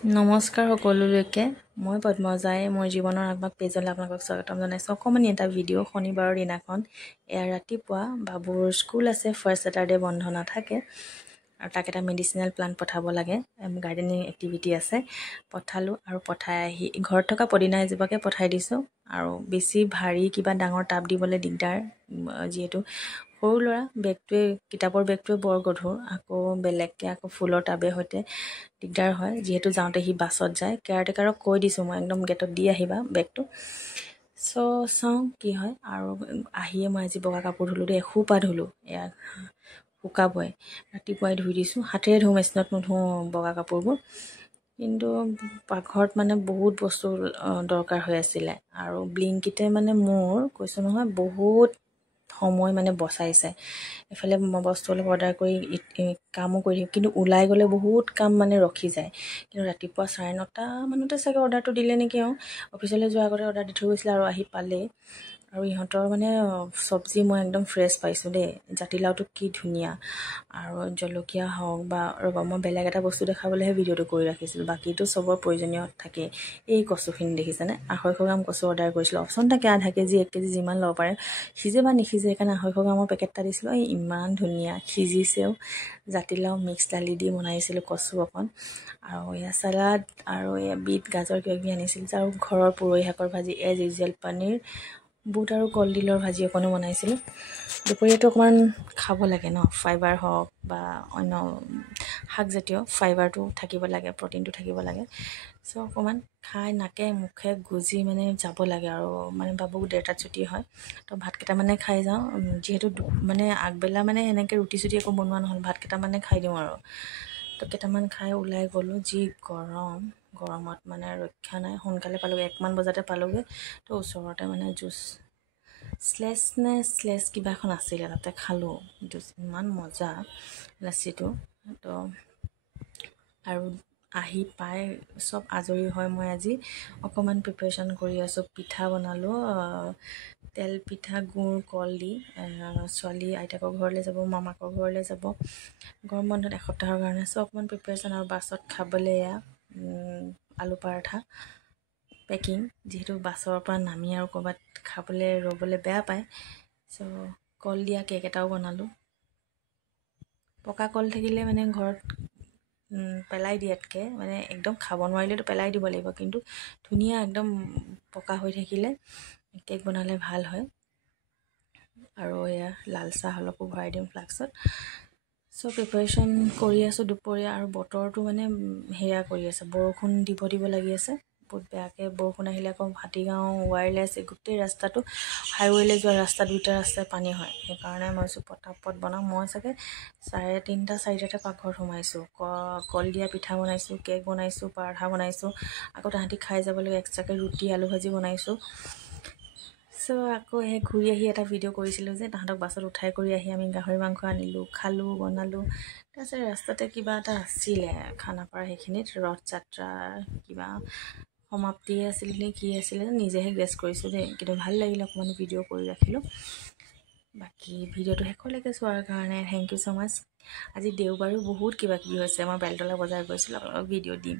নমস্কাৰ সকলোলৈকে মই পদ্মজাই মোৰ জীৱনৰ আগভাগ পেজলৈ আপোনালোকক স্বাগতম জনাইছোঁ। অকণমানি এটা ভিডিঅ' শনিবাৰৰ দিনাখন এয়া ৰাতিপুৱা বাবুৰ স্কুল আছে, ফাৰ্ষ্ট ছেটাৰডে বন্ধ নাথাকে আৰু তাক এটা মেডিচিনেল প্লাণ্ট পঠাব লাগে, গাৰ্ডেনিং এক্টিভিটি আছে। পঠালোঁ আৰু পঠাই আহি ঘৰত থকা পদিনা এজোপাকে পঠাই দিছোঁ। আৰু বেছি ভাৰী কিবা ডাঙৰ টাব দিবলৈ দিগদাৰ, যিহেতু সৰু ল'ৰা, বেগটোৱে কিতাপৰ বেগটোৱে বৰ গধুৰ, আকৌ বেলেগকৈ আকৌ ফুলৰ টাবেৰ সৈতে দিগদাৰ হয়। যিহেতু যাওঁতে সি বাছত যায়, কেয়াৰটেকাৰক কৈ দিছোঁ মই একদম গেটত দি আহিবা বেগটো। চাওঁ কি হয়। আৰু আহিয়ে মই আজি বগা কাপোৰ ধুলোঁ দেই, এসোপা ধুলোঁ, এয়া শুকাবই, ৰাতিপুৱাই ধুই দিছোঁ। হাতেৰে ধুওঁ, মেচিনত নুধুওঁ বগা কাপোৰবোৰ। কিন্তু পাকঘৰত মানে বহুত বস্তু দৰকাৰ হৈ আছিলে আৰু ব্লিংকিটে মানে মোৰ কৈছোঁ নহয় বহুত সময় মানে বচাইছে। এফালে মই বস্তু অলপ অৰ্ডাৰ কৰি কামো কৰি দিওঁ, কিন্তু ওলাই গ'লে বহুত কাম মানে ৰখি যায়। কিন্তু ৰাতিপুৱা 9:30 মানতে চাগে অৰ্ডাৰটো দিলে নেকি। অফিচলৈ যোৱাৰ আগতে অৰ্ডাৰ দি থৈ গৈছিলে আৰু আহি পালেই। আৰু ইহঁতৰ মানে চব্জি মই একদম ফ্ৰেছ পাইছোঁ দেই। জাতিলাওটো কি ধুনীয়া, আৰু জলকীয়া হওক বা ৰ'বা মই বেলেগ এটা বস্তু দেখাবলৈহে ভিডিঅ'টো কৰি ৰাখিছিলোঁ, বাকীটো চবৰ প্ৰয়োজনীয় থাকে। এই কচুখিনি দেখিছেনে, 250 গ্ৰাম কচু অৰ্ডাৰ কৰিছিলোঁ। অপশ্যন থাকে আধা কেজি 1 কেজি যিমান ল'ব পাৰে, সিজে বা নিসিজে, সেইকাৰণে 250 গ্ৰামৰ পেকেট এটা দিছিলোঁ। এই ইমান ধুনীয়া সিজিছেও। জাতিলাও মিক্স দালি দি বনাইছিলোঁ, কচু অকণ, আৰু এয়া চালাড, আৰু এয়া বিট গাজৰ কিবাকিবি আনিছিলোঁ। আৰু ঘৰৰ পুৰৈ শাকৰ ভাজি, এজ ইউজুৱেল পনীৰ, বুট আৰু কলডিলৰ ভাজি অকণো বনাইছিলোঁ। দুপৰীয়াটো অকণমান খাব লাগে ন, ফাইবাৰ হওক বা অন্য শাকজাতীয় ফাইবাৰটো থাকিব লাগে, প্ৰ'টিনটো থাকিব লাগে। অকণমান খাই নাকে মুখে গুজি মানে যাব লাগে। আৰু মানে বাবুক 1:30টাত ছুটি হয়, তো ভাতকেইটা মানে খাই যাওঁ। যিহেতু মানে আগবেলা মানে এনেকৈ ৰুটি চুটি একো বনোৱা নহ'ল, ভাতকেইটা মানে খাই দিওঁ আৰু। তো কেইটামান খাই ওলাই গ'লোঁ। যি গৰমত মানে ৰক্ষা নাই। সোনকালে পালোঁগৈ, 1মান বজাতে পালোঁগৈ। তো ওচৰতে মানে জুচ শ্লেছ কিবা এখন আছিলে, তাতে খালোঁ। ইমান মজা লাচিটো। তো আৰু আহি পাই চব আজৰি হয়। মই আজি অকণমান প্ৰিপাৰেশ্যন কৰি আছোঁ। পিঠা বনালোঁ, তেল পিঠা, গুড় কল দি। ছোৱালী আইতাকৰ ঘৰলৈ যাব, মামাকৰ ঘৰলৈ যাব গৰম বন্ধত এসপ্তাহৰ কাৰণে। অকণমান প্ৰিপাৰেশ্যন, আৰু বাছত খাবলৈ এয়া আলু পৰাঠা পেকিং, যিহেতু বাছৰ পৰা নামি আৰু ক'ৰবাত খাবলৈ ৰ'বলৈ বেয়া পায়। কল দিয়া কেক এটাও বনালোঁ। পকা কল থাকিলে মানে ঘৰত পেলাই দিয়াতকৈ মানে একদম খাব নোৱাৰিলেতো পেলাই দিব লাগিব, কিন্তু ধুনীয়া একদম পকা হৈ থাকিলে কেক বনালে ভাল হয়। আৰু এয়া লাল চাহ অলপো ভৰাই দিওঁ ফ্লাক্সত। প্ৰিপাৰেশ্যন কৰি আছোঁ দুপৰীয়া। আৰু বতৰটো মানে সেয়া কৰি আছে, বৰষুণ দিব লাগি আছে। বহুত বেয়াকৈ বৰষুণ আহিলে আকৌ হাতীগাঁও ৱায়াৰলেছ গোটেই ৰাস্তাটো, হাইৱেলৈ যোৱা ৰাস্তা, দুইটা ৰাস্তাই পানী হয়। সেইকাৰণে মই পটাপট বনাওঁ। মই চাগে 3:30 4টাতে পাকঘৰত সোমাইছোঁ। কল দিয়া পিঠা বনাইছোঁ, কেক বনাইছোঁ, পৰাঠা বনাইছোঁ। আকৌ তাহাঁতি খাই যাবলৈ এক্সট্ৰাকৈ ৰুটি আলু ভাজি বনাইছোঁ। আকৌ সেই ঘূৰি আহি এটা ভিডিঅ' কৰিছিলোঁ যে তাহাঁতক বাছত উঠাই কৰি আহি আমি গাহৰি মাংস আনিলোঁ, খালোঁ, বনালোঁ। তাৰপিছত ৰাস্তাতে কিবা এটা আছিলে খানাপাৰা, সেইখিনিত ৰথ যাত্ৰা কিবা সমাপ্তিয়ে আছিলে নে কি আছিলে, নিজেহে গেছ কৰিছোঁ দেই, কিন্তু ভাল লাগিলে। অকণমান ভিডিঅ' কৰি ৰাখিলোঁ। বাকী ভিডিঅ'টো শেষলৈকে চোৱাৰ কাৰণে থেংক ইউ ছ' মাছ। আজি দেওবাৰো বহুত কিবা কিবি হৈছে। মই বেলতলা বজাৰ গৈছিলোঁ, অলপ ভিডিঅ' দিম।